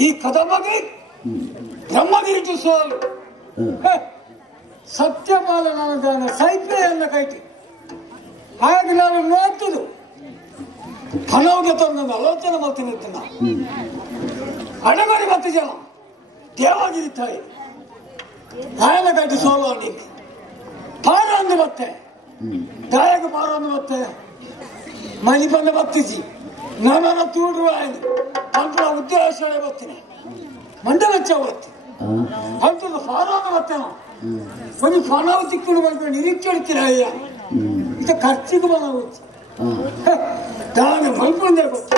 ಈ ಕದಮಗೆ ಬ್ರಹ್ಮಗಿರಿ ಸೋಲು ಸತ್ಯಪಾಲನ ಸೈತ್ಯ ಎಲ್ಲ ಕೈಟಿ ಹಾಗೆ ನಾನು ನೋಡ್ತದು ಹಣವಿಗೆ ತಂದೊಂದು ಆಲೋಚನೆ ಮಾಡ್ತೀನಿ ಅಡಗಡಿ ಮತ್ತೆ ಜನ ದೇವಾಗಿರಿ ತಾಯಿ ಆಯನ ಕೈಟಿ ಸೋಲು ಅವನಿಗೆ ಪಾರ ಅಂದು ಮತ್ತೆ ದಾಯಕ ಪಾರ ಅಂದು ಮತ್ತೆ ಮನಿ ಬಂದು ಬತ್ತಿಸಿ ನನ್ನ ತೂಡುವ ಅಂತ ಉದ್ದೇಶ ಬರ್ತೀನಿ ಮಂಡ ವೆಚ್ಚ ಬರ್ತೀನಿ ಅಂತ ಪಾರ ಅಂದು ಬರ್ತೇನೆ ಒಂದು ಫನಾವು ತಿಕ್ಕೊಂಡು ಬರ್ಕೊಂಡು ನಿರೀಕ್ಷೆ ಇಡ್ತೀರ ಅಯ್ಯ ಇದು ಖರ್ಚಿಗೆ ಬಂದಾಗುತ್ತೆ ನಾನು ಮಲ್ಕೊಂಡೆ ಗೊತ್ತು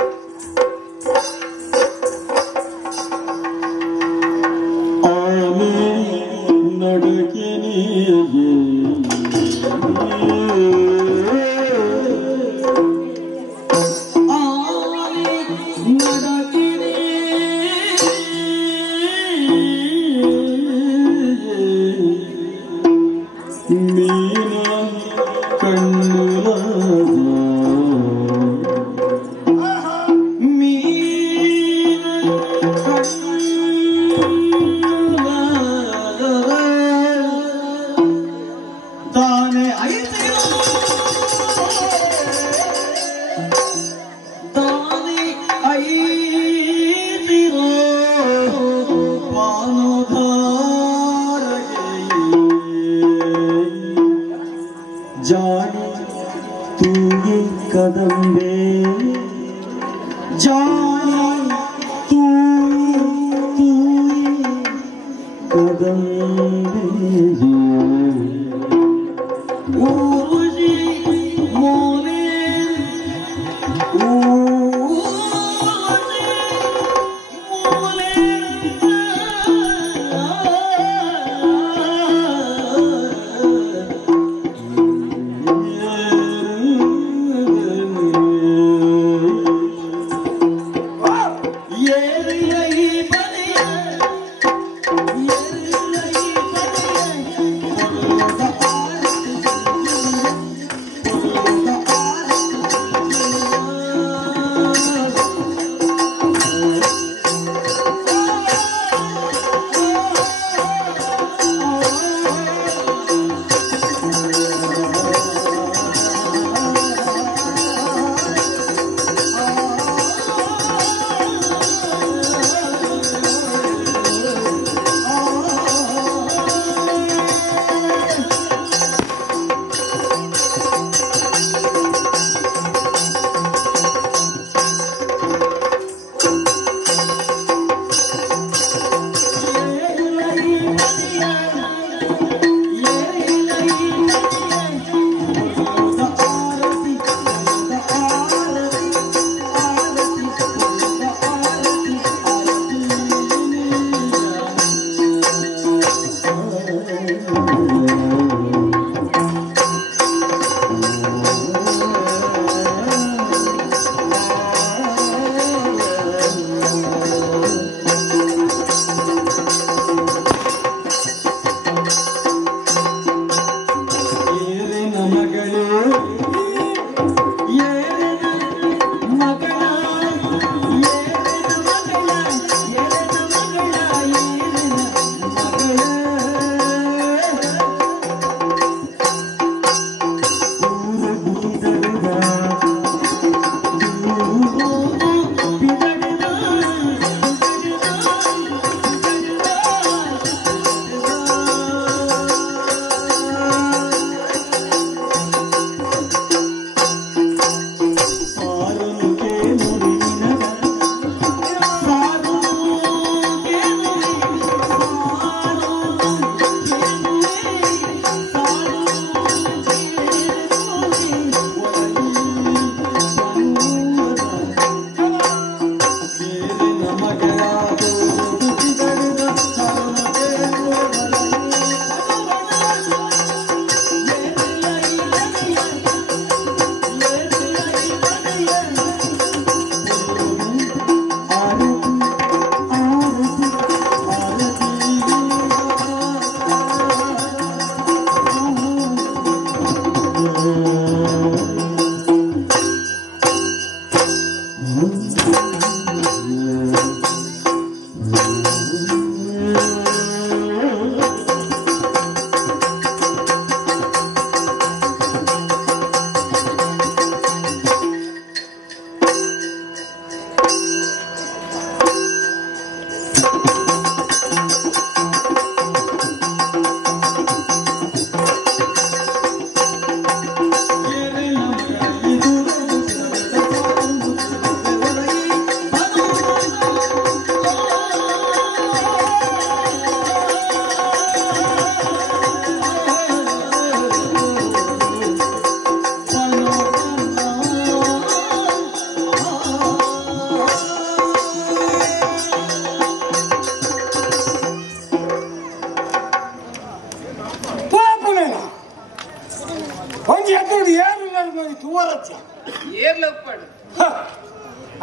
ಸಾಮ್ರಾಜ್ಯ ಏರ್ಲ ಉಪ್ಪಾಡು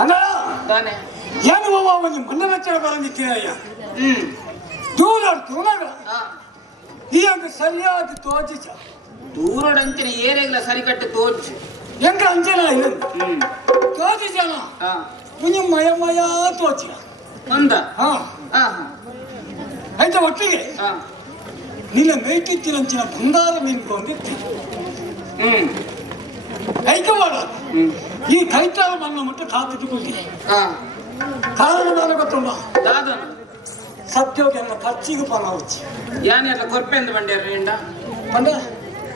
ಅಣ್ಣ ತಾನೆ ಏನು ಅವನಿಗೆ ಮಣ್ಣ ಮೆಚ್ಚಡ ಬರಂದಿದ್ದೀರಯ್ಯ ದೂರ ದೂರಾಗ ಈ ಅಂಗ ಸರಿಯಾದ ತೋಜಿಸ ದೂರಡಂಚಿನ ಏರೆಗ್ಲ ಸರಿಕಟ್ಟು ತೋಜು ಎಂಗ ಅಂಜನ ಇಲ್ಲ ತೋಜಿಸಣ ಕುഞ്ഞു ಮಯ ತೋಚ ಅಂದ ಆಯ್ತಾ ಒಟ್ಟಿಗೆ ನಿನ್ನ ಮೇಟಿತ್ತಿನಂಚಿನ ಬಂಗಾರ ನಿಂತ್ಕೊಂಡಿತ್ತು ಐಕವಾಡ ಈ ಕೈತಾಳ ಮಣ್ಣ ಮಟ್ಟ ಕಾತಿಟ್ಟುಕೊಳ್ಳಿ ಕಾರಣ ನಾನು ಗೊತ್ತುಂಡ ಸತ್ಯೋಗೆಲ್ಲ ಖರ್ಚಿಗೆ ಪಣ వచ్చి ಯಾನೆಲ್ಲ ಕೊರ್ಪೆಂದ ಬಂಡೇರ ನಿಂಡ ಬಂಡ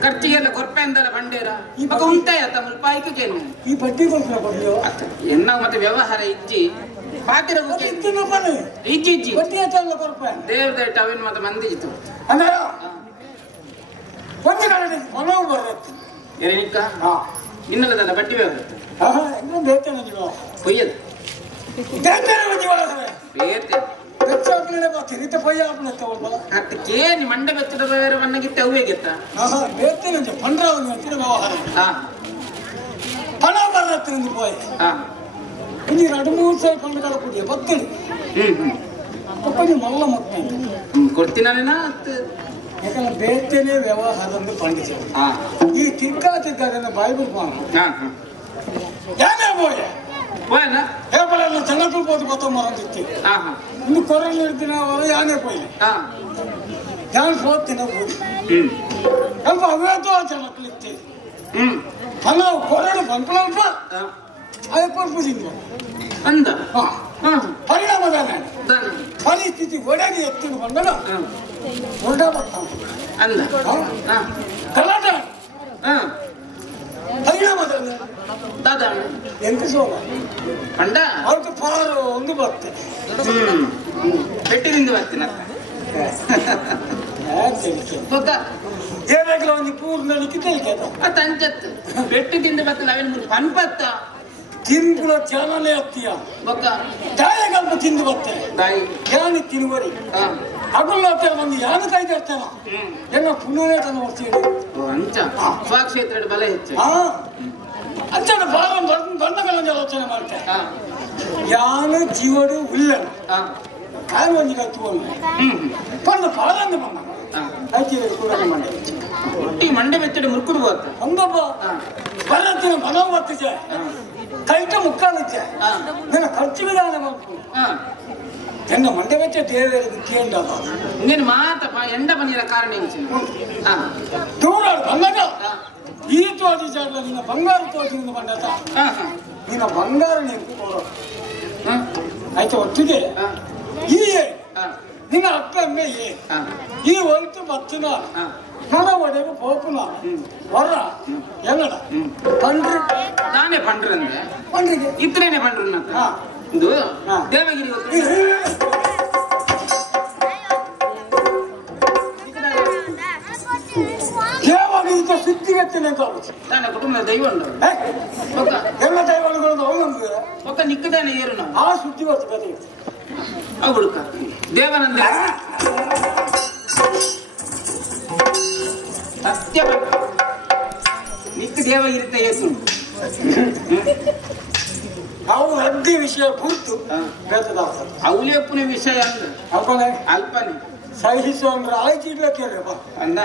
ಖರ್ಚಿಗೆಲ್ಲ ಕೊರ್ಪೆಂದಲ್ಲ ಬಂಡೇರ ಇವಾಗ ಉಂಟಾಯ ತಮ್ಮ ಪಾಯಿಕೆ ಈ ಬಡ್ಡಿ ಕೊಡ್ತಾರ ಬಡ್ಡಿಯೋ ಎನ್ನ ಮತ್ತೆ ವ್ಯವಹಾರ ಇಜ್ಜಿ ಪಾತಿರ ಇಜ್ಜಿ ಇಜ್ಜಿ ಬಡ್ಡಿ ಹೆಚ್ಚಲ್ಲ ಕೊರ್ಪೆ ದೇವದೇಟ ಅವಿನ ಮತ್ತೆ ಮಂದಿ ಇತ್ತು ಅಂದ್ರೆ ಒಂದು ಕಡೆ ಮನವು ಬರುತ್ತೆ ಏನಿಕ್ಕ ಇನ್ನಲ್ಲದಲ್ಲ ಬಡ್ಡಿ ವ್ಯವಹಾರ ಹೆಂಗ ಬೇತೇನೆ ನೀವು ಕೊಯ್ಯದು ಬೇತೇನೆ ನೀವು ಬೇತೆ ಬೆಚ್ಚಾಗ್ಲೇ ಬರ್ತೀನಿ ಇತ್ತ ಪಯ್ಯ ಆಪನ ತಗೊಳ್ಬಲ್ಲ ಅದಕ್ಕೆ ನಿಮ್ಮ ಮಂಡ ಬೆಚ್ಚದ ಬೇರೆ ಮಣ್ಣಗಿತ್ತ ಅವೇ ಗೆತ್ತ ಬೇತೇನೆ ಪಂಡ್ರಾವಣಿ ಅಂತಿನ ವ್ಯವಹಾರ ಪಣ ಬರತ್ತೆ ಪೋಯ್ ಇನ್ನು 2-3 ಸಾವಿರ ಪಂಡಗಳ ಕುಡಿಯ ಬತ್ತಡಿ ಒಪ್ಪನಿ ಮಲ್ಲ ಮಕ್ಕಳು ಕೊಡ್ತೀನೇನಾ ಯಾಕಂದ್ರೆ ಬೇತೇನೆ ವ್ಯವಹಾರ ಪಂಡಿತ ಈ ತಿಕ್ಕಾತಿದ್ದಾಗ ಬಾಯಿ ಬಿಡ್ಪಾನ ಯಾನೇ ಬೋಯ పోయనా ఏపడన్న జనకులు పోతే మొత్తం మనం తిట్టి ఇన్ని కొర్రలు ఎడుతున్నా వాళ్ళు యానే పోయి దాని పోతే తినకూడదు ఎంత అవేతో జనకులు ఇస్తే అలా కొర్రలు పంపలల్ప అది పంపుతుంది అంద పరిణామదాన్ని పరిస్థితి ఒడగి ఎత్తుడు పండుగ ఉండబడతాం అంద కలాట ಪರಿಣಾಮದಲ್ಲಿ ದಾದಾ ಎಂತ ಸೋಮ ಪಂಡ ಅವ್ರಿಗೆ ಪಾರು ಒಂದು ಬರ್ತದೆ ಬೆಟ್ಟಿನಿಂದ ಬರ್ತೀನಿ ಏನಾಗಲ ಒಂದು ಪೂರ್ಣಲಿಕ್ಕೆ ತಿಳಿಕೇತ ತಂಚತ್ತು ಬೆಟ್ಟಿದಿಂದ ಬರ್ತೀನಿ ಅವೇನು ಮುಂದೆ ಪನ್ಪತ್ತ ತಿಂಗಳು ಚಾನಲೇ ಹತ್ತಿಯ ಬೊಕ್ಕ ದಾಯಗಲ್ಪ ತಿಂದು ಬತ್ತೆ ದಾಯಿ ಯಾನಿ ತಿನ್ನುವರಿ ಅಗುಲ್ಲ ಒಂದು ಯಾನು ಕಾಯ್ದಿರ್ತಾನ ಎಲ್ಲ ಪುನಃ ತನ್ನ ಬರ್ತೀವಿ ಅಂಚ ಸ್ವಕ್ಷೇತ್ರ ಬಲ ಹೆಚ್ಚು ಅಂಚನ ಬಾರ ಬಣ್ಣಗಳನ್ನು ಆಲೋಚನೆ ಮಾಡ್ತೆ ಯಾನು ಜೀವಡು ಉಲ್ಲನು ಕಾಲು ಒಂದು ಕತ್ತುಕೊಂಡು ಬಂದು ಪಾಲನ್ನು ಬಂದ ಆಯ್ತು ಕೂಡ ಮಂಡೆ ಒಟ್ಟಿ ಮಂಡೆ ಬೆಚ್ಚಡೆ ಮುರ್ಕುದು ಹೋಗ್ತ ಒಂದೊಬ್ಬ ಬರತ್ತಿನ ಮನೋ ಬರ್ತಿದ್ದೆ ಕೈಟ ಮುಕ್ಕಾಲಿದ್ದೆ ನನ್ನ ಖರ್ಚು ವಿಧಾನ ಮಾಡ್ಕೊಂಡು ಎನ್ನ ಮಂಡೆ ಬೆಚ್ಚ ದೇವರಿಗೆ ಕೇಂದ್ರ ನೀನು ಮಾತಪ್ಪ ಎಂಡ ಬಂದಿರ ಕಾರಣ ದೂರ ಬಂದಾಗ ಈ ತೋಜಿ ಜಾಗ ನಿನ್ನ ಬಂಗಾರ ತೋಜಿನಿಂದ ಬಂದದ ನಿನ್ನ ಬಂಗಾರ ನೀನು ಆಯ್ತು ಒಟ್ಟಿಗೆ ಈ ನಿನ್ನ ಅಕ್ಕ ಅಮ್ಮೆ ಈ ಒಯ್ತು ಬತ್ತಿನ ನನ್ನ ಒಡೆಗೆ ಪೋಪುನ ವರ ಎಂಗಡ ಪಂಡ್ರಿ ನಾನೇ ಪಂಡ್ರಿ ಅಂದ್ರೆ ಪಂಡ್ರಿಗೆ ಇದ್ರೇನೆ ಪಂಡ್ರಿ ಇದು ದೇವಗಿರಿ ದೇವಗಿರಿತ ಸುದ್ದಿಗೆತ್ತನೆ ತಾನೆ ಕುಟುಂಬದ ದೈವ ಉಂಟು ಎಲ್ಲ ದೈವಗಳು ಅವನಂದ್ರೆ ಒಕ್ಕ ನಿಕ್ಕದಾನೆ ಏರು ನಾವು ಆ ಸುದ್ದಿ ಗೊತ್ತು ಕತೆ ಹುಡುಕ ದೇವನಂದ ಸತ್ಯ ನಿಕ್ಕ ದೇವಗಿರಿತ ಏಸು ಅವು ಅಡ್ಡಿ ವಿಷಯ ಕುರಿತು ಅವಲೇಪುನ ವಿಷಯ ಅಂದ್ರೆ ಅಲ್ಪನೆ ಅಲ್ಪನೆ ಸಹಿಸು ಅಂದ್ರೆ ಆಯ್ತಿಡ್ಲಕ್ಕೆ ಅಂದ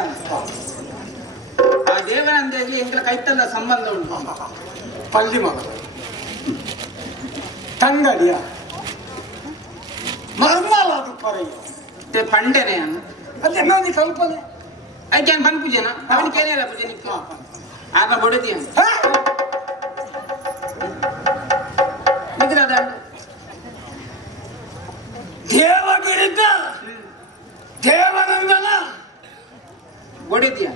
ಆ ದೇವನಂದಾಗ್ಲಿ ಎಂಗಳ ಕೈತಲ್ಲ ಸಂಬಂಧ ಉಂಟು ಪಲ್ಲಿ ಮಗ ತಂಗಡಿಯ ಮರ್ಮಾಲ ಅದು ಪರಯ್ಯ ಪಂಡೆನೆ ಅದೇ ನೋಡಿ ಕಲ್ಪನೆ ಆಯ್ಕೆ ಬಂದ್ ಪೂಜೆನ ಅವನ ಕೇಳಿಯಲ್ಲ ಪೂಜೆ ನಿಕ್ಕ ಆಗ ಬಡದಿ ನಿಗ್ರದ ದೇವಗಿರಿದ್ದ ದೇವನಂದನ ಬಡದಿಯ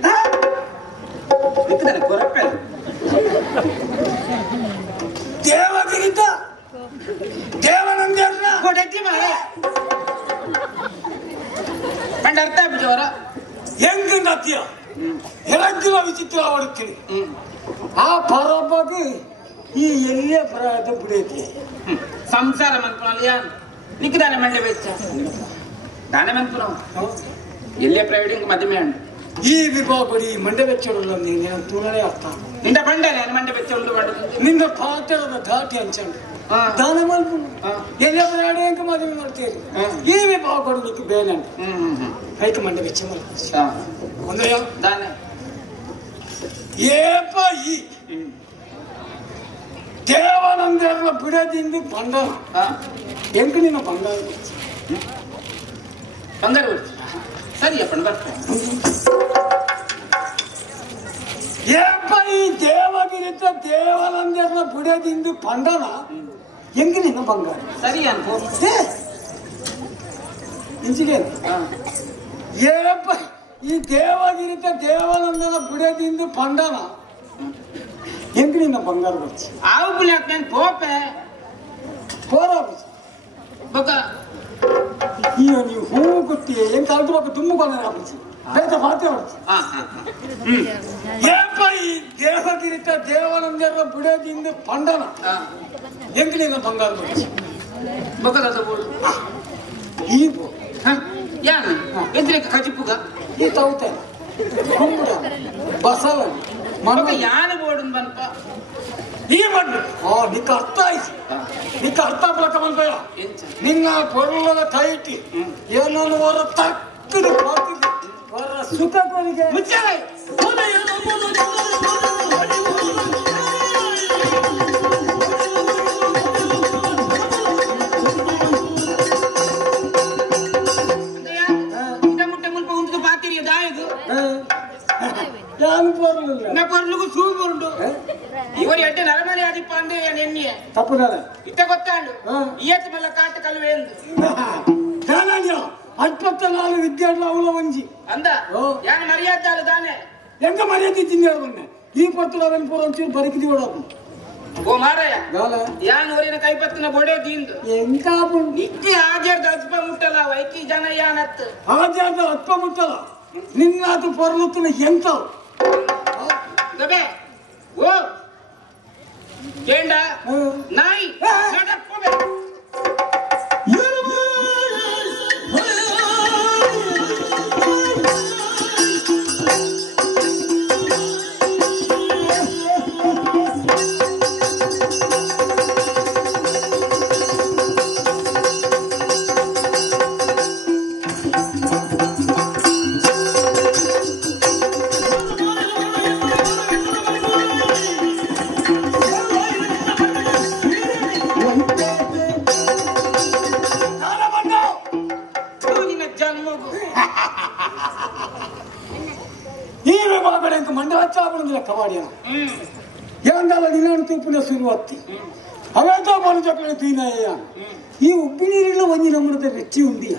ನಿಕ್ಕದಾನೆ ಕೊರಪ್ಪೆ ದೇವಗಿರಿದ್ದ ದೇವನಂದನ ಬಡದಿ ಮನೆ ಪಂಡ ಅರ್ಥ ಪೂಜವರ ಹೆಂಗ ಅತ್ಯ ಎಳಗ್ಗಿನ ವಿಚಿತ್ರ ಆಡುತ್ತೀನಿ ಆ ಪರಬಗೆ ಈ ಎಲ್ಲೇ ಪ್ರಾಯದ ಬಿಡೈತಿ ಸಂಸಾರ ಮನ್ಪುನಲ್ಲಿ ಯಾನ್ ನಿಕ್ಕದಾನೆ ಮಂಡೆ ಬೆಚ್ಚ ದಾನೆ ಮನ್ಪುನ ಎಲ್ಲೇ ಪ್ರೈವೇಟಿಂಗ್ ಮದುವೆ ಅಂಡ್ ಈ ವಿಭಾಗಡಿ ಮಂಡೆ ಬೆಚ್ಚೋಡು ನೀನು ತೂನನೇ ಅರ್ಥ ನಿಂದ ಬಂಡಲೆ ಮಂಡೆ ಬೆಚ್ಚೋಡು ಮಾಡುದು ನಿಂದ ಪಾತ್ರದ ಘಾಟಿ ಅಂಚಂಡು ದಾನ ಮಲ್ಪು ಎಲ್ಲೊಬ್ಬರು ಅಡಿ ಅಂಕ ಮದುವೆ ಮಾಡ್ತೀರಿ ಈ ವಿಭಾಗಡು ನೀಕು ಬೇನೆ ಕೈಕ ಮಂಡೆ ಬೆಚ್ಚ ಮಲ್ಪು ಒಂದಯ್ಯ ದಾನ ಏಪ ಈ ದೇವಾನಂದರ ಬಿಡದಿಂದ ಬಂದ ಎಂಕ ನಿನ್ನ ಬಂಗಾರ ಬಂಗಾರ ಸರಿಯಪ್ಪ ಬರ್ತೇನೆ ಏಪ ಈ ದೇವಗಿರಿತ ದೇವಾನಂದರ ಬಿಡದಿಂದ ಬಂದನ ಎಂಕ ನಿನ್ನ ಬಂಗಾರ ಸರಿ ಅನ್ಕೋ ಇಂಚಿಗೆ ಏಪ ಈ ದೇವಗಿರಿತ ದೇವಾನಂದನ ಬಿಡದಿಂದ ಬಂದನ ಎಂಕ ನಿನ್ನ ಬಂಗಾರ ಬರ್ಚಿ ಆವು ಬಿಳಾಕ್ ನಾನು ಪೋಪೆ ಹೋರಾಬಿಸಿ ಬೊಕ iyo ನೀವು ಹೂವು ಕೊಟ್ಟಿ ಎಂಕ ಅಲ್ದು ಬೊಕ ತುಂಬು ಕೊನೆ ರಾಬಿಸಿ ಬೇತ ಮಾತೆ ಹೊಡ್ಸಿ ಏಪ ಈ ದೇವಗಿರಿತ ದೇವಾನಂದರ ಬಿಡದಿಂದ ಬಂದನ ಎಂಕ ನಿನ್ನ ಬಂಗಾರ ಬರ್ಚಿ ಬೊಕದ ಬೋಳು ಈ ಬೋ ಯಾನು ಎದ್ರಿಕ ಕಜಿಪುಗ ಈ ತೌತೆ ಕುಂಬುಡ ಬಸವ ಬೊಕ ಯಾನು ಬೋಡು ಬನ್ಪ ಈ ಮಣ್ಣು ನಿಕ್ಕ ಅರ್ಥ ಆಯ್ತು ನಿಕ್ಕ ಅರ್ಥ ಪ್ರಕ ಬಂದಯ ನಿನ್ನ ಪೊರ್ಲದ ಕೈಟಿ ಏನನ್ನು ಹೊರ ತಕ್ಕದ ಹೊರ ಸುಖ ಕೊನಿಗೆ ಮುಚ್ಚಾಲೆ ಮುಟ್ಟೆ ಮುಲ್ಪ ಉಂಟು ಪಾತಿರಿಯ ದಾಯದು ಯಾನು ಪೊರ್ಲಿಲ್ಲ ನಾ ಪೊರ್ಲಿಗೂ ಸೂ ಬರುಂಡು ಇವರು ಎಡ್ಡೆ ನರಮನೆ ಆದಿಪ್ಪ ಅಂದ್ರೆ ಎನ್ನಿಯ ತಪ್ಪುದಾರೆ ಇತ್ತ ಗೊತ್ತಾಂಡು ಇಯತ್ ಮೇಲೆ ಕಾಟ ಕಲ್ವೆ ಎಂದು ಅಪ್ಪತ್ತನಾಲು ವಿದ್ಯಾರ್ಥಿ ಅವಳ ಒಂಜಿ ಅಂದ ಯಾನ್ ಮರ್ಯಾದೆ ಅಲ್ಲ ತಾನೆ ಎಂಗ ಮರ್ಯಾದೆ ತಿಂದಿಯಾರು ಮೊನ್ನೆ ಈ ಪತ್ತು ಅವನ್ ಪೂರ ಒಂಚೂರು ಬರಕಿದಿ ಓಡೋದು ಓ ಮಾರಾಯ ಯಾನ್ ಊರಿನ ಕೈಪತ್ತಿನ ಬೋಡೆ ದಿಂದು ಎಂಕ ನಿಕ್ಕಿ ಆಜಾರ್ದ ಅಜ್ಪ ಮುಟ್ಟಲ್ಲ ವೈಕಿ ಜನ ಯಾನತ್ ಆಜಾರ್ದ ಅಪ್ಪ ಮುಟ್ಟಲ್ಲ ನಿನ್ನಾತು ಪೊರ್ಲುತ್ತನ ಎಂತ ಗಬೆ ಓ ಕೇಂಡ ನಾಯಿ ನಡಪ್ಪಬೆ ಮಂಡೆ ಹಚ್ಚಾಬಿಡುದಿಲ್ಲ ಕಬಾಡಿಯ ಏನಲ್ಲ ದಿನಾನು ತೂಪಿನ ಶುರುವತ್ತಿ ಅವೇತ ಮನುಜಕ್ಕಳ ತೀನಯ್ಯ ಈ ಉಪ್ಪಿ ನೀರಿಲ್ಲ ಒಂಜಿ ನಮ್ಮದ ರೆಚ್ಚಿ ಉಂದಿ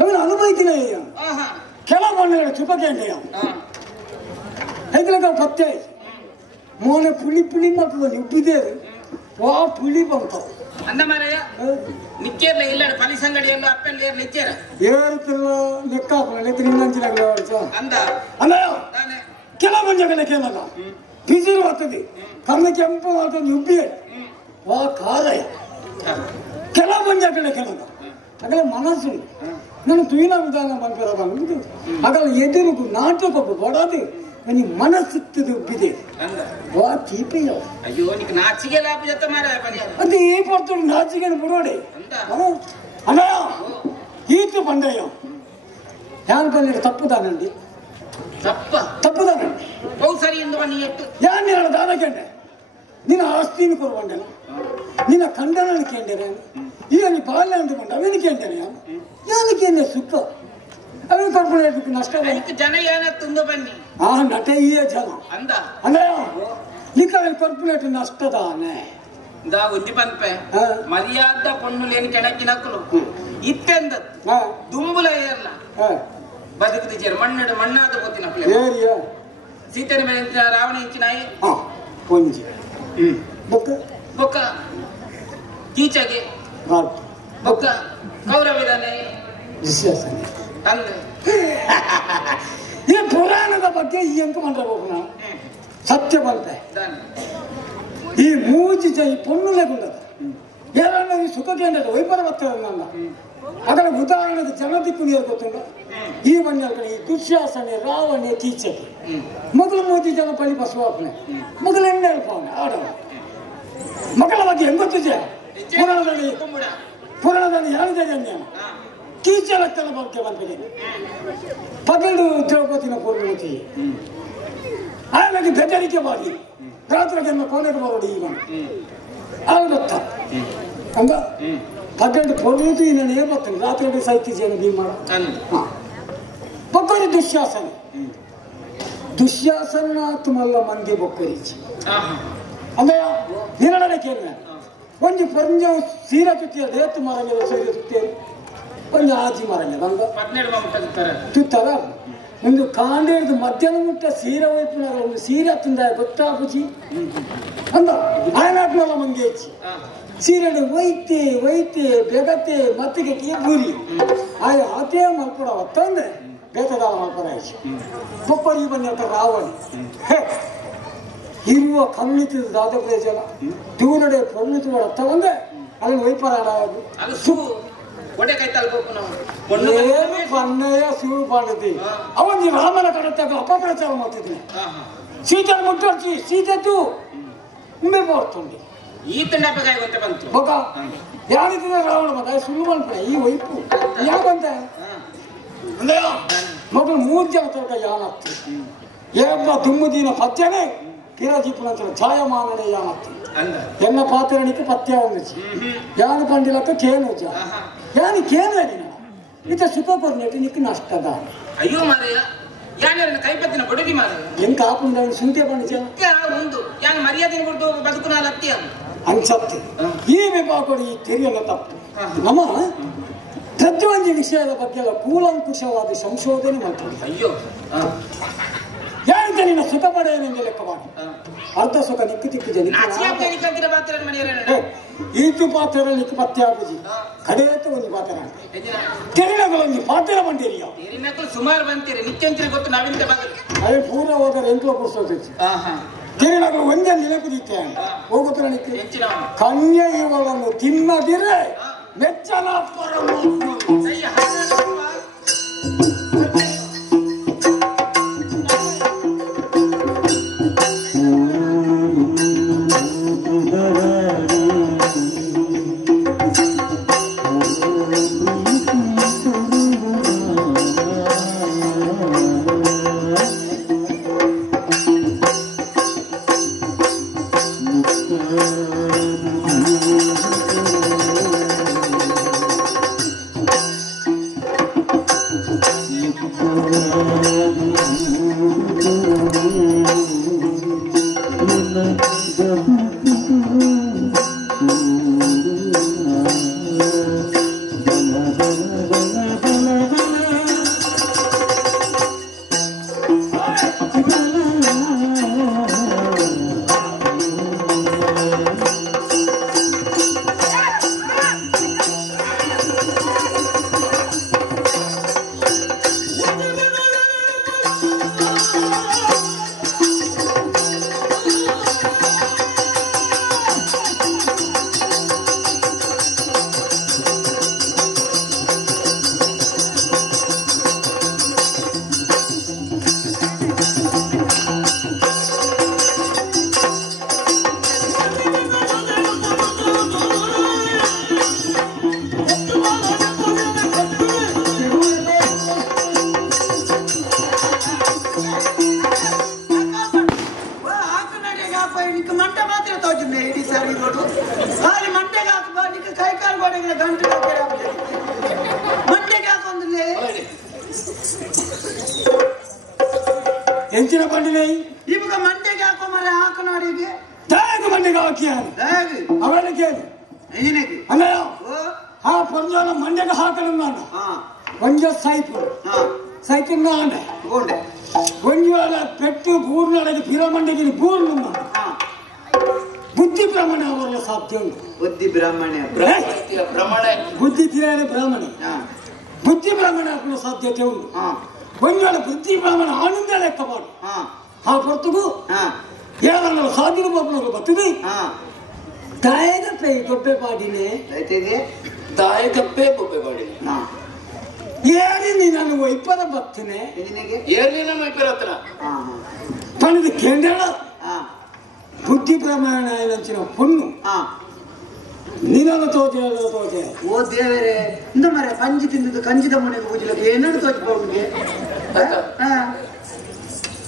ಅವನು ಅನುಭವಿತಿನಯ್ಯ ಕೆಲ ಮಣ್ಣಗಳ ಚುಪಕೇಂಡಯ್ಯ ಐದಲಕ ಪತ್ತೆ ಮೋನೆ ಪುಳಿ ಪುಳಿ ಮಾಡ್ತದ ಉಬ್ಬಿದೇರು ವಾ ಪುಳಿ ಬಂತಾವ ಅಂದ ಮಾರಾಯ ನಿಕ್ಕೇರ್ಲ ಇಲ್ಲ ಪಲಿಸಂಗಡಿಯಲ್ಲ ಅಪ್ಪಲ್ಲಿ ಏರ್ ನಿಕ್ಕೇರ ಏರುತ್ತಿಲ್ಲ ಲೆಕ್ಕ ಲೆಕ್ಕ ನಿನ್ನಂಚಿನಾಗಲೇ ಹೊಡ್ಸ ಅಂದ ಅಲ್ಲಯ್ಯ ಕೆಲ ಮಂಜಗಳ ಕೇಳಲ್ಲ ಬಿಸಿರು ಬರ್ತದೆ ಕರ್ಣ ಕೆಂಪು ಮಾಡ್ತದೆ ಉಬ್ಬಿ ವಾ ಕಾರಯ್ಯ ಕೆಲ ಮಂಜಗಳ ಕೇಳಲ್ಲ ಹಾಗಲ್ಲ ಮನಸ್ಸು ನಾನು ತುಯಿನ ವಿಧಾನ ಮಾಡ್ತಾರ ಬಂದು ಹಾಗಲ್ಲ ಎದುರು ನಾಟಕ ಬಡದು ನೀ ಮನಸ್ಸಿತ್ತದು ಉಬ್ಬಿದೆ ವಾ ತೀಪೆಯ ಅಯ್ಯೋ ನಿಕ್ ನಾಚಿಗೆ ಲಾಭ ಜೊತೆ ಮಾರಾಯ ಅದು ಈ ಪಡ್ತು ನಾಚಿಗೆ ಬಿಡೋಡೆ ಅಣ್ಣಯ್ಯ ಈತು ಬಂದಯ್ಯ ಯಾರು ಬಂದಿರ ತಪ್ಪುದಾನಂಡಿ ತಪ್ಪುದಾನಂಡಿ ಹೌದು ಸರಿ ಎಂದು ಬನ್ನಿ ಎತ್ತು ಯಾರು ನೀನು ದಾನ ಕೇಂಡೆ ನಿನ್ನ ಆಸ್ತಿನ ಕೊರಬಂಡನ ನಿನ್ನ ಕಂಡನ ಕೇಂದ್ರ ಈಗ ನೀ ಬಾಲ್ಯ ಅಂದುಕೊಂಡ ಅವನು ಕೇಂದ್ರ ಯಾನಕ್ಕೆ ಸುಖ ಅವನು ಕರ್ಕೊಂಡು ನಷ್ಟ ಜನ ಏನ ತುಂಬ ಬನ್ನಿ ಆ ನಟ ಈ ಜನ ಅಂದ ಅಣ್ಣಯ್ಯ ನಿಕ್ಕ ಕರ್ಪುಲೇಟ್ ನಷ್ಟದಾನೆ ದಾ ಉಜ್ಜಿ ಪಂಪೆ ಮರ್ಯಾದ ಪೊಣ್ಣುಲೇನು ಕೆಣಕಿನಕ್ಕಲು ಇತ್ತೆಂದ ದುಂಬುಲ ಏರ್ಲ ಬದುಕುದಿದ್ದಾರೆ ಮಣ್ಣಡು ಮಣ್ಣಾದ ಗೊತ್ತಿನ ಸೀತೆನ ಮೇಲೆ ರಾವಣ ಇಂಚಿನಾಯಿ ಒಂಜಿ ಬೊಕ್ಕ ತೀಚಗೆ ಬೊಕ್ಕ ಕೌರವಿದಾನೆ ಅಂದೆ ಈ ಪುರಾಣದ ಬಗ್ಗೆ ಈ ಎಂಕ ಮಾಡಬೇಕು ನಾವು ಸತ್ಯ ಬಂತೆ ಈ ಮೂಜಿ ಈ ಪೊಣ್ಣುಲೆಗುಂಡದ ಏರನ್ನ ಈ ಸುಖ ಕೇಂದ್ರದ ವೈಪರ ಬರ್ತದೆ ನನ್ನ ಅದರ ಉದಾಹರಣೆಗೆ ಜನ ದಿಕ್ಕು ನೀರು ಗೊತ್ತುಂಟ ಈ ಮಣ್ಣಲ್ಲಿ ಈ ದುಶ್ಯಾಸನೆ ರಾವಣೆ ಕೀಚಕೆ ಮೊದಲು 3 ಜನ ಪಳಿ ಬಸವಾಪನೆ ಮೊದಲು ಎಣ್ಣೆ ಹೇಳ್ಪವನೆ ಆಡವ ಮಗಳ ಬಗ್ಗೆ ಹೆಂಗ್ ಗೊತ್ತಿದೆ ಪುರಾಣದಲ್ಲಿ ಹೇಳಿದೆ ಜನ್ಯ ಕೀಚ ಲೆಕ್ಕನ ಬಗ್ಗೆ ಬಂದಿದೆ ಪಗಲು ದ್ರೌಪದಿನ ಪೂರ್ಣಮತಿ ಆಮೇಲೆ ಬೆದರಿಕೆ ಮಾಡಿ ರಾತ್ರಿಗೆ ಕೊನೆಗೆ ಬರೋದು ಈಗ ಆಗುತ್ತ ಅಂದ ಪಗಲು ಪೂರ್ಣಮತಿ ನಾನು ಬರ್ತೇನೆ ರಾತ್ರಿ ಸಾಹಿತ್ಯ ಭೀಮ ಬೊಕ್ಕರಿ ದುಶ್ಯಾಸನ ತುಮಲ್ಲ ಮಂದಿ ಬೊಕ್ಕರಿಚಿ ಅಂದ್ರೆ ಹಿರಣನೆ ಕೇಳ ಒಂದು ಪಂಜ ಸೀರ ತುತ್ತಿಯ ರೇತು ಮರಂಗದ ಸೀರೆ ತುತ್ತೇರು ಒಂದು ಆಜಿ ಮರಂಗದ ಅಂದ ತುತ್ತಾರ ಒಂದು ಕಾಂಡೇದು ಮಧ್ಯಾಹ್ನ ಮುಟ್ಟ ಸೀರೆ ವೈಪುನಾಗ ಒಂದು ಸೀರೆ ತುಂದ ಗೊತ್ತಾಪುಚಿ ಅಂದ ಆಯ್ನಾಟ್ನಲ್ಲ ಮಂಗೆ ಹೆಚ್ಚಿ ಸೀರೆಡು ವೈತೆ ಬೆಗತೆ ಮತ್ತಿಗೆ ಬೂರಿ ಆಯ ಆತೇ ಮಲ್ಪಡ ಹೊತ್ತಂದ್ರೆ ಬೇತದಾಲ ಮಲ್ಪಡ ಹೆಚ್ಚಿ ಬೊಪ್ಪರಿ ಬಂದ ರಾವಣ ಇರುವ ಕಣ್ಣಿತಿದ ದಾದ ಪ್ರದೇಶ ದೂರಡೆ ಪೊಣ್ಣುತುಗಳ ತಗೊಂಡೆ ಅದನ್ನು ವೈಪರಾಡ ಪನ್ನಯ್ಯ ಸುರು ಪಾಡತಿ ಅವನ್ ರಾಮನ ಕಡತ್ತಾಗ ಅಪಪ್ರಚಾರ ಮಾಡ್ತಿದ್ದೆ ಸೀತೆ ಮುಟ್ಟರ್ಚಿ ಸೀತೆದ್ದು ಉಮ್ಮೆ ಬರ್ತಂಡಿ ಈ ತಂಡಪಗಾಯ ಅಂತ ಬಂತು ಬೊಕ ಯಾರಿದ್ರೆ ರಾವಣ ಬಂದ ಸುಳ್ಳು ಬಂತ ಈ ವೈಪು ಯಾಕಂತ ಮಗಳು 3 ಜನ ತನಕ ಯಾನತ್ತು ಏಬ್ಬ ದುಮ್ಮುದಿನ ಪತ್ಯನೇ ಕಿರಾಜಿಪ್ಪುನಂತರ ಛಾಯಮಾನನೇ ಯಾನತ್ತು ಎನ್ನ ಪಾತ್ರನಿಕ್ಕೆ ಪತ್ಯ ಒಂದಿಸಿ ಯಾನು ಕಂಡಿಲಕ್ಕ ಕೇನುಜ ಯಾನಿ ಕೇನಿನ ಇತ ಸುಖ ಕೊರ್ನೆಟ್ಟು ನಿಕ್ಕೆ ನಷ್ಟದ ಅಯ್ಯೋ ಮಾರಯ್ಯ ಯಾನ ಕೈಪತ್ತಿನ ಬಡುಗಿ ಮಾರಯ್ಯ ಹೆಂಗ್ ಕಾಪುಂದ ಸುಂತೆ ಬಂದಿച്ച ಒಂದು ಯಾನ ಮರ್ಯಾದೆ ಕೊಟ್ಟು ಬದುಕುನ ಲತ್ಯ ಅನ್ಸತ್ತೆ ಈ ವಿಭಾಗ ಕೊಡಿ ತೆರಿಯಲ್ಲ ತಪ್ಪು ನಮ್ಮ ಪ್ರತಿಯೊಂದು ವಿಷಯದ ಬಗ್ಗೆ ಎಲ್ಲ ಕೂಲಂಕುಷವಾದ ಸಂಶೋಧನೆ ಮಾಡ್ತಾರೆ ಅಯ್ಯೋ ಯಾರಿದ್ದ ನಿನ್ನ ಸುಖ ಪಡೆಯನೆಂದು ಲೆಕ್ಕ ಮಾಡಿ ಅರ್ಧ ಸುಖ ನಿಕ್ಕು ತಿಕ್ಕು ಜನ ಈತು ಪಾತ್ರ ನಿಕ್ಕು ಪತ್ತೆ ಆಗುಜಿ ಕಡೆಯತ್ತ ಒಂದು ಪಾತ್ರ ತೆರಿನಗಳಲ್ಲಿ ಪಾತ್ರ ಬಂದಿರಿಯ ಸುಮಾರು ಬಂತೀರಿ ನಿತ್ಯಂತರ ಗೊತ್ತು ನಾವಿಂದ ಬದಲು ಅದೇ ಪೂರ ಹೋದರೆ ಎಂಟ್ಲ ಪುರ್ಸೋದು ತೆರಿನಗಳು ಒಂದೇ ನೆನಪಿದಿತ್ತೆ ಹೋಗುತ್ತರ ನಿಕ್ಕು ಕನ್ಯೆ ಇವುಗಳನ್ನು ತಿನ್ನದಿರೆ ಮೆಚ್ಚನ ಪರಮಾತ್ಮ ಎಂಚಿನ ಬಂಡಿನೇ ಇವಾಗ ಮಂಡೆಗೆ ಹಾಕೋ ಮರ ಹಾಕನಾಡಿಗೆ ದಾಯಕ ಮಂಡೆಗೆ ಹಾಕಿ ಅವನ ಕೇಳಿ ಅಲ್ಲ ಆ ಪಂಜಾನ ಮಂಡೆಗೆ ಹಾಕಲು ನಾನು ಒಂಜ ಸೈಪುರ್ ನಾನೆ ಒಂಜಾಲ ಪೆಟ್ಟು ಬೂರ್ನಡೆಗೆ ಪಿರಮಂಡೆಗೆ ಬೂರ್ನು ಬುದ್ಧಿ ಬ್ರಾಹ್ಮಣ ಅವರ ಸಾಧ್ಯ ಉಂಟು ಬುದ್ಧಿ ಬ್ರಾಹ್ಮಣ ಬುದ್ಧಿ ತಿರಾಣಿ ಬ್ರಾಹ್ಮಣ ಬುದ್ಧಿ ಬ್ರಾಹ್ಮಣ ಹಾಕುವ ಸಾಧ್ಯತೆ ಉಂಟು ಒಂಜಾಲ ಬುದ್ಧಿ ಬ್ರಾಹ್ಮಣ ಆನಂದ ಲೆಕ್ಕ ಮಾಡು ಆ ಹೊರತುಗೂ ಯಾರನ್ನ ಸಾಧ್ಯ ಬಾಬುಗಳು ಬರ್ತದೆ ದಾಯಕಪ್ಪೆ ಗೊಬ್ಬೆ ಪಾಡಿನೇ ದಾಯಕಪ್ಪೆ ಬೊಬ್ಬೆ ಪಾಡಿನ ಏನಿ ನನಗೆ ಇಪ್ಪದ ಬರ್ತೀನಿ ಏನಿನ ಇಬ್ಬರ ಹತ್ರ ಪಣದು ಕೇಂದ್ರ ಬುದ್ಧಿ ಪ್ರಮಾಣ ಏನಂಚಿನ ಪೊಣ್ಣು ನೀನನ್ನು ತೋಚೆ ತೋಚೆ ಓ ದೇವರೇ ಇಂದ ಮರೆ ಪಂಜಿ ತಿಂದಿದ್ದು ಕಂಜಿದ ಮನೆಗೆ ಪೂಜಲಕ್ಕೆ ಏನೇನು ತೋಚಿಕೊಳ್ಳುಗೆ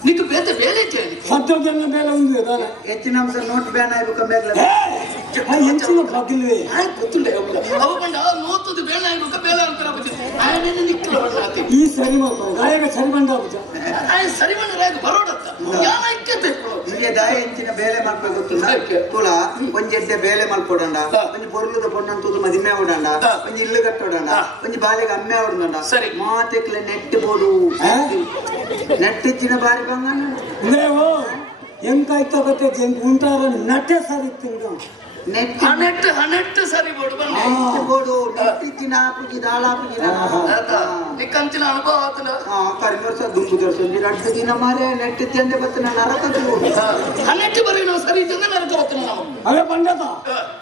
నీకు ಬೇತ ಬೇಲೆ ಸತ್ತೋಜನ ಬೇಲೆ ఉంది కదా ಹೆಚ್ಚಿನ ಅಂಶ ನೋಟ್ ಬ್ಯಾನ್ ಆಗ್ಬೇಕು ಬೇರೆ ಹೆಂಚಿನ ಬಗ್ಗಿಲ್ವೇ ಗೊತ್ತಿಲ್ಲ ಅವು ಬಂದ ನೋತದು ಬೇಲೆ ಆಗ್ಬೇಕು ಬೇಲೆ ಅಂತಾರ ఆయన నిక్కల ಈ ಸರಿ ಮಾಡ್ಕೊ ಗಾಯಗ ಸರಿ ಬಂದ ఆయన ಸರಿ ಬಂದ ರಾಗ ಬರೋಡತ್ತ ಯಾನ ಇಕ್ಕತೆ ಇಲ್ಲಿ ದಾಯ ಹೆಂಚಿನ ಬೇಲೆ ಮಾಡ್ಬೇಕು ಗೊತ್ತಿಲ್ಲ ತುಳ ಒಂಜೆಡ್ಡೆ ಬೇಲೆ ಮಾಡ್ಕೊಡಂಡ ಒಂಜಿ ಬೊರ್ಲುದ ಪೊಣ್ಣಂತದ್ದು ಮದಿಮೆ ಓಡಂಡ ಒಂಜಿ ಇಲ್ಲು ಕಟ್ಟೋಡಂಡ ಒಂಜಿ ಬಾಲೆಗೆ ಅಮ್ಮೆ ಓಡಂಡ ಸರಿ ಮಾತೆಕ್ಲೆ ನೆಟ್ ಬೋಡು ನೆಟ್ ಹೆಚ್ಚಿನ ಬಾರಿ ಬಂಗಾನ ನೇವು ಎಂಕಾಯ್ತ ಬತ್ತೆ ಉಂಟಾರ ನಟೆ ಸರಿತ್ತಿಂದು ಹನೆಟ್ಟು ಸರಿ ಬೋಡು ಬೋಡು ನೆಟ್ ಹೆಚ್ಚಿನ ಆಪುಜಿ ದಾಳಾಪುಜಿ ನಿಕ್ಕಂಚಿನ ಅನುಭವ ಆತನ ಕಡಿಮೆ ವರ್ಷ ದುಂಬು ದರ್ಶನ ರಡ್ಡು ದಿನ ಮಾರೆ ನೆಟ್ ತಿಂದೆ ಬತ್ತ ನರಕ ಹನೆಟ್ಟು ಬರೀ ನಾವು ಸರಿ ಇದ್ದಂದ್ರೆ ನರಕ ಬರ್ತನ ನಾವು ಅವೇ ಬಂಡದ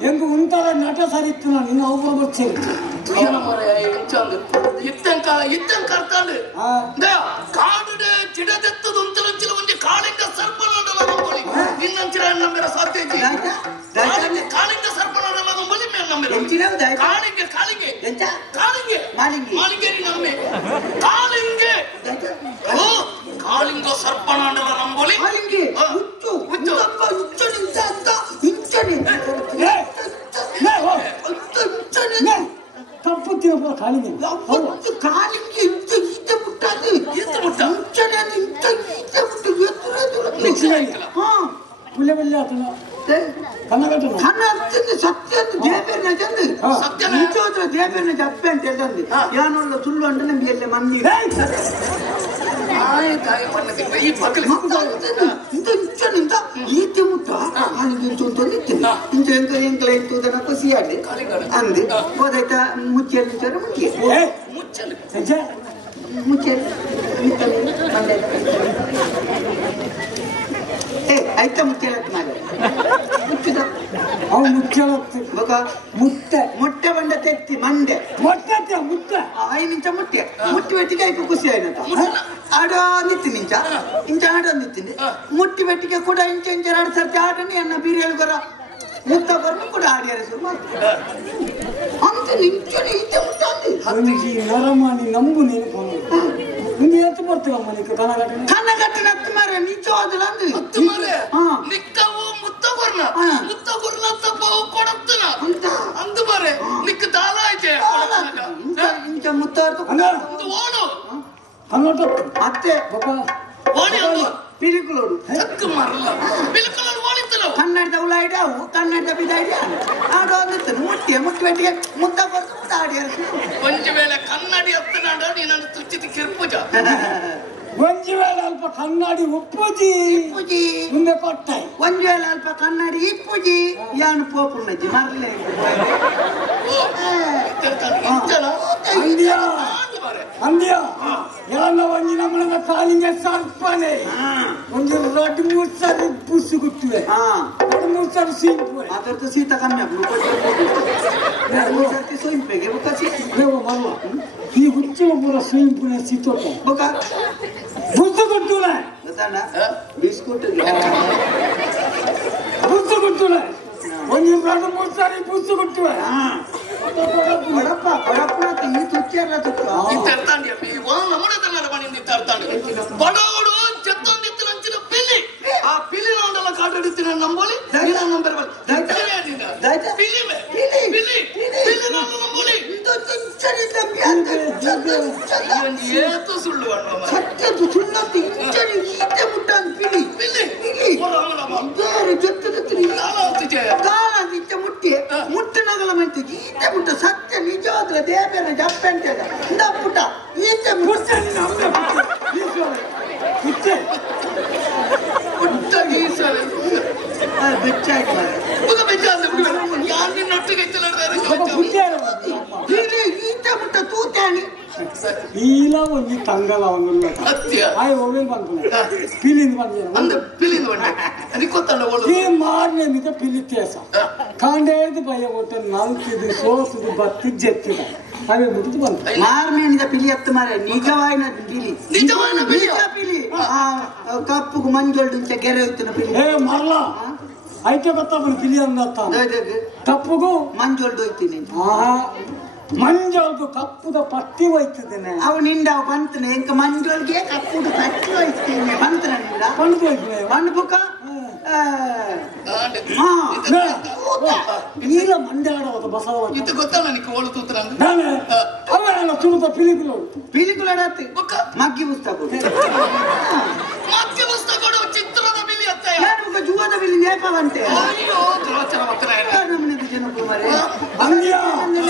ಹೆಂಗ ಉಂಟಾರ ನಟೆ ಸರಿತ್ತು ನೀನು ಅವ್ವ ಬರ್ತೀನಿ ಯುದ್ಧಂ ಕರ್ತಾಂಡು ಕಾಡುಡೆ ಚಿಡದೆತ್ತದು ಉಂಚಲಂಚಿನ ಮುಂದೆ ಕಾಳಿಂಗ ಸರ್ಪನಾಡಲ್ಲ ನಂಬಳಿ ನಿನ್ನಂಚಿನ ನಂಬಿರ ಸಾಧ್ಯತೆ ಕಾಳಿಂಗ ಸರ್ಪನಾಡಲ್ಲ ನಂಬಳಿ ಮೇಲೆ ನಂಬಿರ ಕಾಳಿಂಗೆ ಕಾಳಿಂಗೆ ಕಾಳಿಂಗೆ ಮಾಲಿಂಗೆ ನಮ್ಮೆ ಕಾಳಿಂಗೆ ಕಾಳಿಂಗ ಸರ್ಪನಾಡಲ್ಲ ನಂಬಳಿ ಕಾಳಿಂಗೆ ಹುಚ್ಚು ಹುಚ್ಚು ಹುಚ್ಚು ನಿಂತ ಅಂತ ತಪ್ಪು ತಿಳ್ಕೊ ಕಾಲಿಗೆ ಕಾಲಿಗೆ ಇಂತ ಈತ ಬಿಟ್ಟದು ಈತ ಬಿಟ್ಟ ಮುಂಚೆನೆ ಇಂತ ಈತ ಬಿಟ್ಟು ಪುಳ್ಳೆ ಬಲ್ಲೆ ಆತನ ಕನ್ನಡ ಸತ್ಯ ದೇವೇರ್ನ ಚಂದ ನಿಜೋದ್ರ ದೇವೇರ್ನ ಜಪ್ಪೆ ಅಂತ ಹೇಳ್ದಂದು ಯಾನೊಲ್ಲ ಸುಳ್ಳು ಅಂದ್ರೆ ನಮ್ಗೆ ಎಲ್ಲ ಮಂದಿ ಈ ಪಕ್ಕಲಿ ಇಂತ ಇಂಚನಿಂದ ಈತೆ ಮುಟ್ಟ ಕಾಲಿಗೆ ಇಂಚು ಅಂತ ನಿಂತಿಲ್ಲ ಇಂಚ ಎಂಕಲ ಇತ್ತು ಖುಷಿಯಾಗಿ ಅಂದು ಹೋದಾಯ್ತ ಮುಚ್ಚೆ ಮುಚ್ಚಲು ಮುಚ್ಚೆ ಆಯ್ತಾ ಮುಚ್ಚಲತ್ ಮಾಡಿ ಮುಚ್ಚಿದ ಅವು ಮುಚ್ಚಲ ಮುಟ್ಟೆ ಮೊಟ್ಟೆ ಬಂಡ ತೆತ್ತಿ ಮಂಡೆ ಮೊಟ್ಟೆ ಮುಟ್ಟೆ 5 ನಿಮಿಷ ಮುಟ್ಟೆ ಮುಟ್ಟಿ ಬೆಟ್ಟಿಗೆ ಆಯ್ತು ಖುಷಿ ಆಯ್ನಂತ ಆಡೋ ನಿತ್ತಿ ನಿಂಚ ಇಂಚ ಆಡೋ ನಿಂತೀನಿ ಮುಟ್ಟಿ ಬೆಟ್ಟಿಗೆ ಕೂಡ ಇಂಚ 2 ಸರ್ತಿ ಆಡನಿ ಅನ್ನ ಬೀರಿ ಹೇಳ್ಕೊರ ಮುತ್ತ ಬರ್ನು ಕೂಡ ಆಡಿಯಾರೆ ಶುರು ಮಾಡ್ತಾರೆ ಅಂತ ನಿಂಚನೆ ಈಚೆ ಮುಟ್ಟ ನರಮಾನಿ ನಂಬು ನೀನು ನಿಂಗೆ ಎತ್ತು ಬರ್ತೀವಮ್ಮ ನೀನು ಕನ್ನಗಟ್ಟಿನ ಹತ್ತು ಮಾರೆ ನಿಜವಾದ ಹತ್ತು ಮಾರೆ ನಿಕ್ಕವು ಮುತ್ತಗೊರ್ನ ತಪ್ಪವು ಕೊಡತ್ತನ ಅಂದ ಮಾರೆ ನಿಕ್ಕ ದಾಲ ಐತೆ ಇಂಚ ಮುತ್ತಾರ್ದು ಒಂದು ಓಡು ಕನ್ನಡ ಅತ್ತೆ ಓಡಿ ಒಂದು ಪಿಲಿಕುಲೋಡು ಚಕ್ಕ ಮಾರಲ್ಲ ಪಿಲಿಕುಲೋಡು ಓಡಿತ್ತಲ್ಲ ಕನ್ನಡದ ಉಳ್ಳಾಯ್ಡ ಕನ್ನಡದ ಬಿದಾಯ್ಡ ಆಡೋ ಅಂದಿತ್ತು ಮುಟ್ಟಿ ಬೆಟ್ಟಿಗೆ ಮುತ್ತ ಬರ್ದು ಆಡಿಯಾರೆ ಒಂದು ವೇಳೆ ಕನ್ನಡಿ ಹತ್ತನಾಡ ನೀನನ್ನು ತುಚ್ಚಿದ ಕಿರ್ಪುಜ ಒಂದು ವೇಳೆ ಅಲ್ಪ ಕನ್ನಡಿ ಉಪ್ಪುಜಿ ಮುಂದೆ ಕೊಟ್ಟೆ ಒಂದು ವೇಳೆ ಅಲ್ಪ ಕನ್ನಡಿ ಇಪ್ಪುಜಿ ಯಾನು ಪೋಪುಣ್ಣಜ್ಜಿ ಮರಲೇ ಅಂದ್ಯ ಎಲ್ಲ ಒಂದು ನಮ್ಮನ ಕಾಲಿಗೆ ಸರ್ಪನೆ ಒಂದು 2-3 ಸಾರಿ ಬುಸ್ಸು ಗುಟ್ಟುವೆ 2-3 ಸಾರಿ ಸೀಂಪುವೆ ಅದರದ್ದು ಶೀತ ಕಮ್ಮಿ ಸರ್ತಿ ಸೋಂಪೆಗೆ ಮಲ್ಲ ಈ ಹುಚ್ಚಿನ ಪೂರ ಸೀಂಪುನೆ ಸಿತ್ತೋಟ ಬುಸ್ಸು ಗುಟ್ಟುವೆ ಬಿಸ್ಕುಟ್ ಬುಸ್ಸು ಗುಟ್ಟುವೆ ಒಂದು 2-3 ಸಾರಿ ಬುಸ್ಸು ಗುಟ್ಟುವೆ ಕೊಡಪ್ಪ ಈ ತುಚ್ಚಾರ ಬಡವಡು ಚೆತ್ತೊಂದಿತ್ತು ನಂಚಿನ ಪಿಲಿ ಆ ಪಿಲಿ ನೋಡಲ್ಲ ಕಾಟಾಡುತ್ತೀನಿ ನಂಬೋಳಿ ನಂಬರ್ ಏತು ಸುಳ್ಳು ಸತ್ಯದ್ದು ಸುಳ್ಳಂತ ಇಂಚನೆ ಈತೆ ಮುಟ್ಟಾನ್ ಪಿಲಿ ಬೇರೆ ಜೊತ್ತದತ್ತಿ ಕಾಲ ಇಂಚ ಮುಟ್ಟಿ ಮುಟ್ಟನಗಲ ಮಂತಿ ಈತೆ ಮುಟ್ಟ ಸತ್ಯ ನಿಜವಾದ್ರ ದೇವೇನ ಜಪ್ಪೆ ಅಂತ ಇಂದ ಪುಟ್ಟ ಈತೆ ಮುಟ್ಟ ಬೆಚ್ಚಾಯ್ತು ಈತೆ ಮುಟ್ಟ ತೂತಾಣಿ ಇಲ್ಲ ಒಂದು ತಂಗಲ ಒಂದು ಆಯ್ ಒಳ್ಳೆ ಬಂದ್ಬಿಡ ಪಿಲಿಂದ ಬಂದ ಈ ಮಾರನೇ ಮಿತ ಪಿಲಿ ತೇಸ ಕಾಂಡೇದು ಭಯ ಒಟ್ಟು ನಲ್ತಿದ್ದು ಸೋಸುದು ಬತ್ತು ಜೆತ್ತಿದ ಅವೇ ಮುಗಿದು ಬಂತು ಮಾರ್ಮೇನಿದ ಪಿಲಿ ಎತ್ತು ಮಾರೆ ನಿಜವಾಯಿನ ಪಿಲಿ ನಿಜವಾಯಿನ ಪಿಲಿ ಪಿಲಿ ಕಪ್ಪುಗು ಮಂಜೊಳ್ಳು ಗೆರೆ ಇತ್ತಿನ ಪಿಲಿ ಏ ಮರ್ಲ ಐತೆ ಗೊತ್ತಾಗ ಪಿಲಿ ಅಂದತ್ತ ಕಪ್ಪುಗು ಮಂಜೊಳ್ಳು ಹೋಯ್ತೀನಿ ಮಂಜೊಳ್ಗು ಕಪ್ಪುದ ಪಟ್ಟಿ ಹೋಯ್ತಿದ್ದೇನೆ ಅವನಿಂದ ಅವ ಬಂತನೆ ಎಂಕ ಮಂಜೊಳ್ಗೆ ಕಪ್ಪುದ ಪಟ್ಟಿ ಹೋಯ್ತೀನಿ ಬಂತನ ನಿಂದ ಪಂಡು ಹೋಯ್ತು ಬಂದು ಬುಕ್ಕ ನೀಲ ಮಂಡ್ಯಾಡೋದು ಬಸವ ಇದು ಗೊತ್ತಲ್ಲ ನಿಕ್ಕೆ ಓಳು ತೂತ್ರ ಅವೆಲ್ಲ ತುಳಿದ ಪಿಲಿಕುಲು ಪಿಲಿಕುಲಾಡತ್ತೆ ಮಗ್ಗಿ ಪುಸ್ತಕ ಮಗ್ಗಿ ಪುಸ್ತಕ ಚಿತ್ರದ ಬಿಲಿ ಅತ್ತೆ ಜೂವದ ಬಿಲ್ಲಿ ನೇಪವಂತೆ ಅಯ್ಯೋ ಗೋಚರ ಮಕ್ಕಳ ನಮ್ಮನೆ ಜನಕುಮಾರೇ ಅಂಗ್ಯ